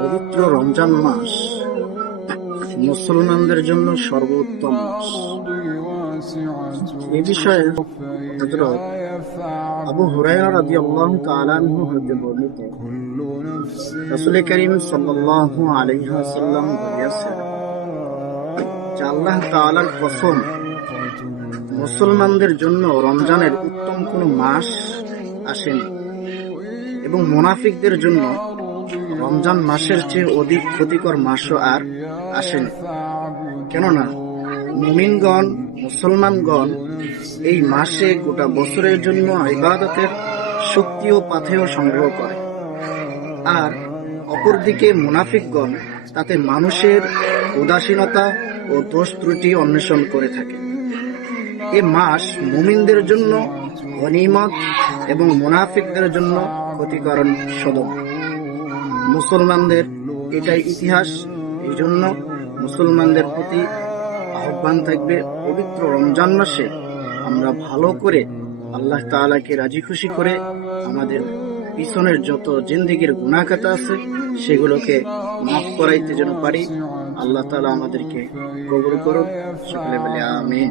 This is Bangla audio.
পবিত্র রমজান মাস মুসলমানদের জন্য সর্বোত্তম মাস। এ বিষয়ে হযরত আবু হুরায়রা রাদিয়াল্লাহু তাআলা আনহু হতে বর্ণিত, রাসূল করিম সাল্লাল্লাহু আলাইহি ওয়াসাল্লাম বলেছেন যে আল্লাহ তাআলার কসম, মুসলমানদের জন্য রমজানের উত্তম কোনো মাস আসেনি এবং মুনাফিকদের জন্য রমজান মাসের চেয়ে অধিক ক্ষতিকর মাসও আর আসেনি। কেননা মুমিনগণ, মুসলমানগণ এই মাসে গোটা বছরের জন্য ইবাদতের শক্তি ও পাথেয় সংগ্রহ করে, আর অপরদিকে মুনাফিকগণ তাতে মানুষের উদাসীনতা ও দোষ ত্রুটি অন্বেষণ করে থাকে। এ মাস মুমিনদের জন্য গনিমত এবং মুনাফিকদের জন্য ক্ষতিকরণ সদম। মুসলমানদের এটাই ইতিহাস। এই জন্য মুসলমানদের প্রতি আহ্বান থাকবে, পবিত্র রমজান মাসে আমরা ভালো করে আল্লাহ তাআলাকে রাজি খুশি করে আমাদের পিছনের যত জিন্দেগির গুনাহ খাতা আছে সেগুলোকে মাফ করাইতে যেন পারি। আল্লাহ তাআলা আমাদেরকে কবুল করুন। সকলে বলি আমিন।